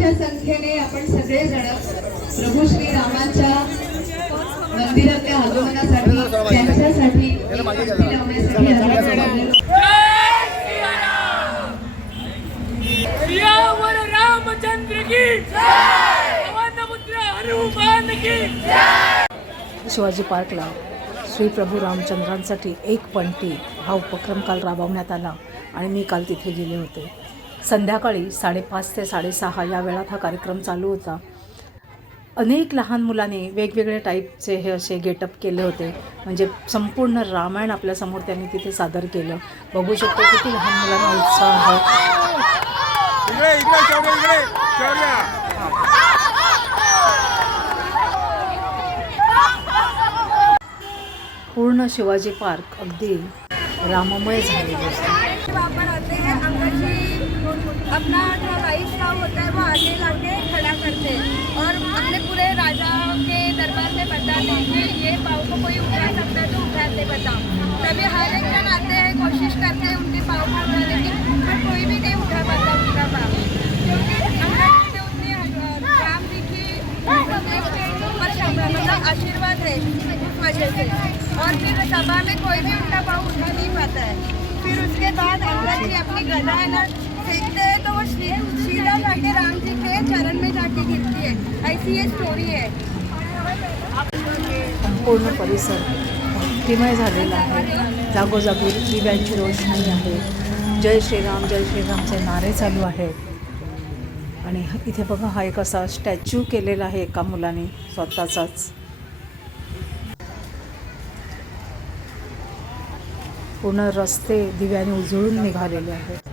मोठ्या संख्येने आपण सगळेजण प्रभू श्री रामाच्या मंदिरातल्या आगमनासाठी त्यांच्यासाठी शिवाजी पार्कला श्री प्रभू रामचंद्रांसाठी एक पंटी हा उपक्रम काल राबवण्यात आला आणि मी काल तिथे गेले होते. संध्याकाळी साडेपाच ते साडेसहा या वेळात हा कार्यक्रम चालू होता. अनेक लहान मुलांनी वेगवेगळ्या टाईपचे हे असे गेटअप केले होते. म्हणजे संपूर्ण रामायण आपल्यासमोर त्यांनी तिथे सादर केलं. बघू शकतो किती लहान मुलांना उत्साह पूर्ण शिवाजी पार्क अगदी राममय झालेलं आहे अपना जो राइस का होता है, वो आगे लाके खड़ा करते हैं। और अपने पूरे राजा के दरबार में बताते हैं कि ये पाव को कोई उठा सकता है तो उठाते बताओ तभी हर एक जन आते हैं, कोशिश करते हैं उनके पाव को उठाने की पर कोई भी नहीं उठा पाता उनका पाव। की मतलब आशीर्वाद है वजह से। और फिर सभा में कोई भी उनका पाव उठा नहीं पाता है। फिर उसके बाद अंकल जी अपनी गदा है ना फेंकते हैं तो वो सीधा जाके राम जी के चरण में जाके गिरती है। ऐसी ये स्टोरी है। पूर्ण परिसर भक्तिमय झालेला आहे. जागोजागी दिव्यांची रोषणाई आहे. जय श्रीराम जय श्रीरामचे नारे चालू आहेत. आणि इथे बघा हा एक असा स्टॅच्यू केलेला आहे एका मुलाने स्वतःचाच. पूर्ण रस्ते दिव्याने उजळून निघालेले आहेत.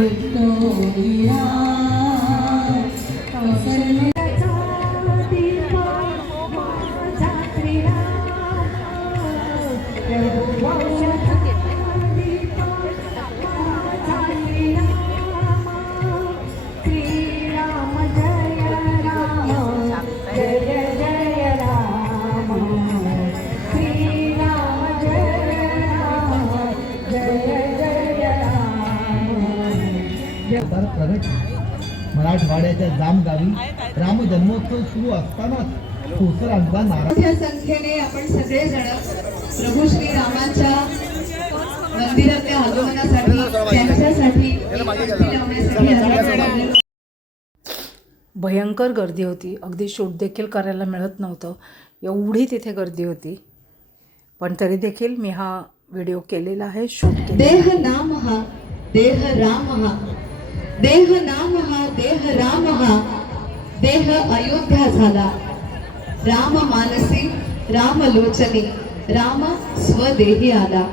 വിട്ടു मराठवाड्याच्या जामगावी राम जन्मोत्सव सुरू असतानाच कोसरांचा नारा मोठ्या संख्येने आपण सगळेजण प्रभू श्री रामाच्या मंदिरातल्या आगमनासाठी त्यांच्यासाठी. भयंकर गर्दी होती. अगदी शूट देखील करायला मिळत नव्हतं. एवढी तिथे गर्दी होती. पण तरी देखील मी हा व्हिडिओ केलेला आहे शूट देह नाम हा देह राम हा. देह नाम हा देह राम हा देह अयोध्या झाला. राम मानसी राम लोचने राम स्वदेही आला.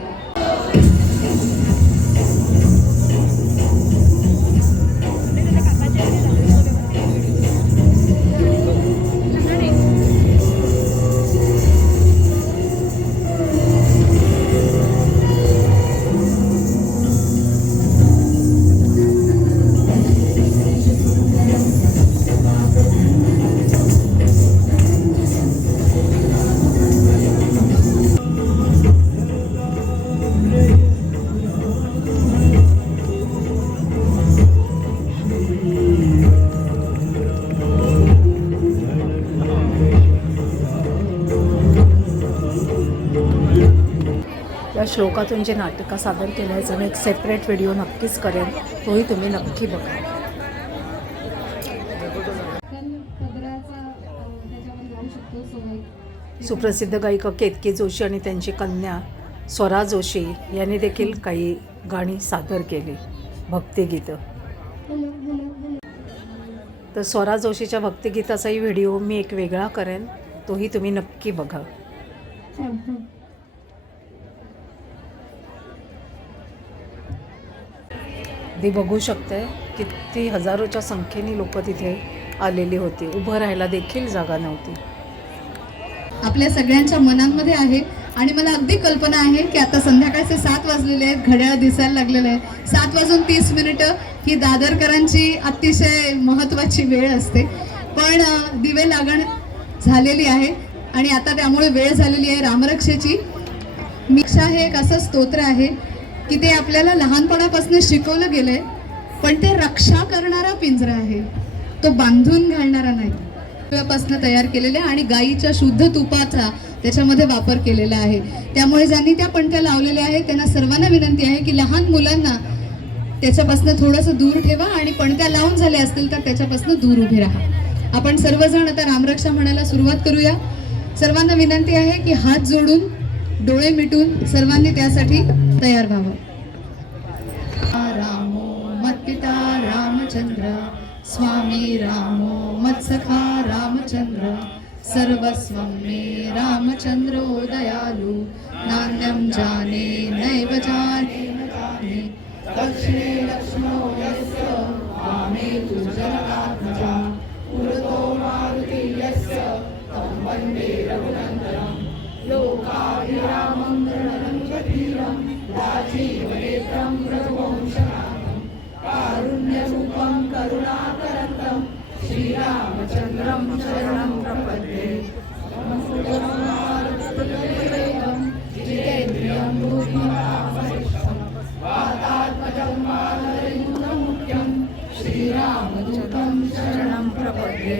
श्लोकातून जे नाटिका सादर केलं आहे जण एक सेपरेट व्हिडिओ नक्कीच करेन. तोही तुम्ही नक्की बघा. सुप्रसिद्ध गायिका केतकी जोशी आणि त्यांची कन्या स्वरा जोशी यांनी देखील काही गाणी सादर केली भक्तिगीतं. तर स्वरा जोशीच्या भक्तिगीताचाही व्हिडिओ मी एक वेगळा करेन तोही तुम्ही नक्की बघा. ती बघू शकते किती हजारोच्या संख्येने लोक तिथे आलेली होती. उभं राहायला देखील जागा नव्हती. आपल्या सगळ्यांच्या मनांमध्ये आहे आणि मला अगदी कल्पना आहे की आता संध्याकाळचे सात वाजलेले आहेत घड्याळ दिसायला लागलेलं आहे. सात वाजून तीस मिनिटं ही दादरकरांची अतिशय महत्त्वाची वेळ असते. पण दिवे लागण झालेली आहे आणि आता त्यामुळे वेळ झालेली आहे रामरक्षेची. मिक्षा हे एक असं स्तोत्र आहे की ते आपल्याला लहानपणापासून शिकवलं गेलंय पण ते रक्षा करणारा पिंजरा आहे. तो बांधून घालणारा नाही. पासनं तयार केलेले आणि गाईच्या शुद्ध तुपाचा त्याच्यामध्ये वापर केलेला आहे. त्यामुळे ज्यांनी त्या पणत्या लावलेल्या आहेत त्यांना सर्वांना विनंती आहे की लहान मुलांना त्याच्यापासून थोडंसं दूर ठेवा आणि पणत्या लावून झाले असतील तर त्याच्यापासून दूर उभे राहा. आपण सर्वजण आता रामरक्षा म्हणायला सुरुवात करूया. सर्वांना विनंती आहे की हात जोडून डोळे मिटून सर्वांनी त्यासाठी तयार व्हावं. रामो मत्पिता रामचंद्र स्वामी रामो मत्सखा रामचंद्र सर्वस्वं मे रामचंद्रो दयालु नान्यं जाने नैव जाने जाने दक्षिणे श्रीरामचन्द्रं शरणं प्रपद्ये जितेन्द्रियं बुद्धिमतामरिष्टं वातात्मजं मातरिन्दमुख्यं श्रीरामदूतं शरणं प्रपद्ये।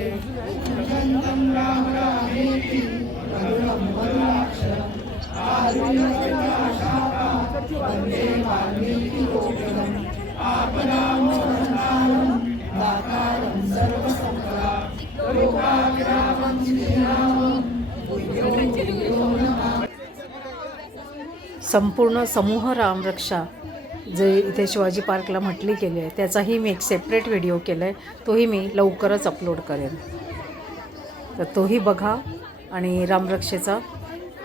संपूर्ण समूह रामरक्षा जे इथे शिवाजी पार्कला म्हटली गेली आहे त्याचाही मी एक सेपरेट व्हिडिओ केला आहे तोही मी लवकरच अपलोड करेन. तर तोही बघा आणि रामरक्षेचा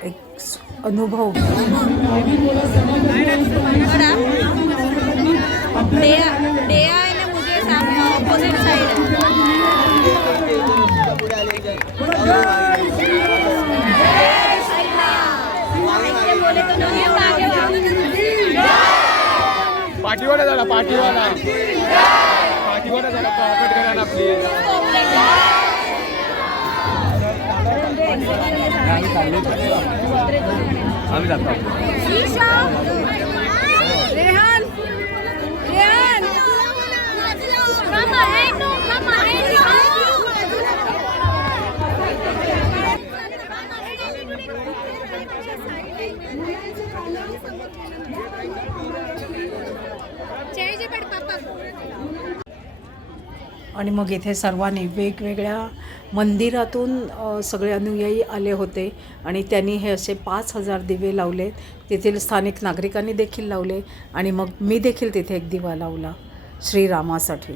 एक अनुभव. घ्या डेया डेया है ना मुझे सामने ऑपोजिट साइड है बोले तो नहीं हम आगे पाठीवाला झाला पाठीवाला. पाठीवाला झाला पॉकेट करा ना प्लीज आम्ही चालले आम्ही जातो रेहान रेहान मामा है नो मामा है जय पड पापा आणि मग इथे सर्वांनी वेगवेगळ्या मंदिरातून सगळे अनुयायी आले होते आणि त्यांनी हे असे पाच हजार दिवे लावले तेथील स्थानिक नागरिकांनी देखील लावले आणि मग मी देखील तिथे एक दिवा लावला. श्रीरामासाठी.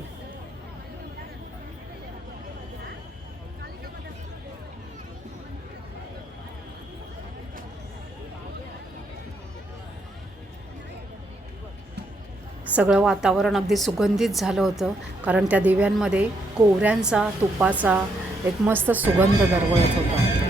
सगळं वातावरण अगदी सुगंधित झालं होतं. कारण त्या दिव्यांमध्ये कोवऱ्यांचा तुपाचा एक मस्त सुगंध दरवळत होता.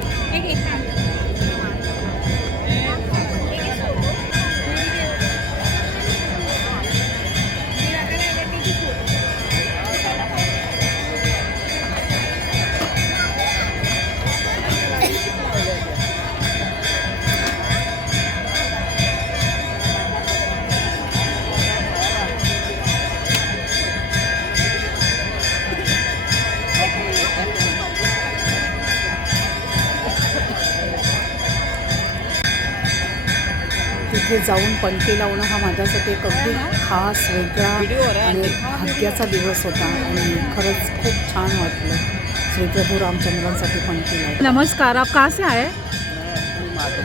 तिथे जाऊन पणती लावणं हा माझ्यासाठी एक अगदी खास वेगळा आणि भाग्याचा दिवस होता आणि खरंच खूप छान वाटलं. श्री प्रभू रामचंद्रांसाठी पणती लावणं नमस्कार आप कहाँ से आए? आए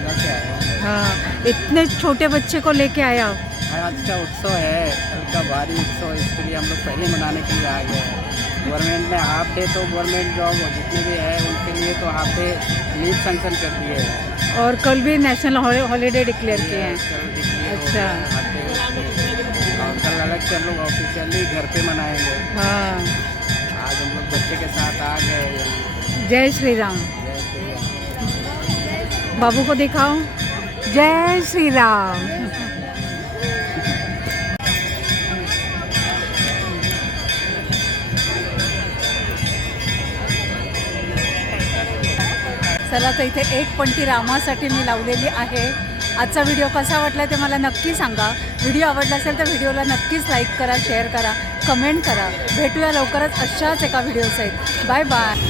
हाँ। इतने छोटे बच्चे को लेके आए आप? आज का उत्सव है कल का भारी उत्सव है इसके लिए हम लोग पहले मनाने के लिए आ गए हैं। गवर्नमेंट में हाफ डे तो गवर्नमेंट जॉब जितने भी है उनके लिए तो हाफ़ डे लीव सेंक्शन कर दिए हैं। और कल भी नेशनल हॉलीडे डिक्लेयर किए हैं। अच्छा। और कल अलग से हम लोग ऑफिशियली घर पे मनाएँगे। हाँ। आज हम लोग बच्चे के साथ आ गए जय श्री राम जय श्री राम। बाबू को दिखाओ। जय श्री राम चला तर इथे एक पंटी रामासाठी मी लावलेली आहे. आजचा व्हिडिओ कसा वाटला ते मला नक्की सांगा. व्हिडिओ आवडला असेल तर व्हिडिओला नक्कीच लाईक करा शेअर करा कमेंट करा. भेटूया लवकरच अशाच एका व्हिडिओसहित. Bye bye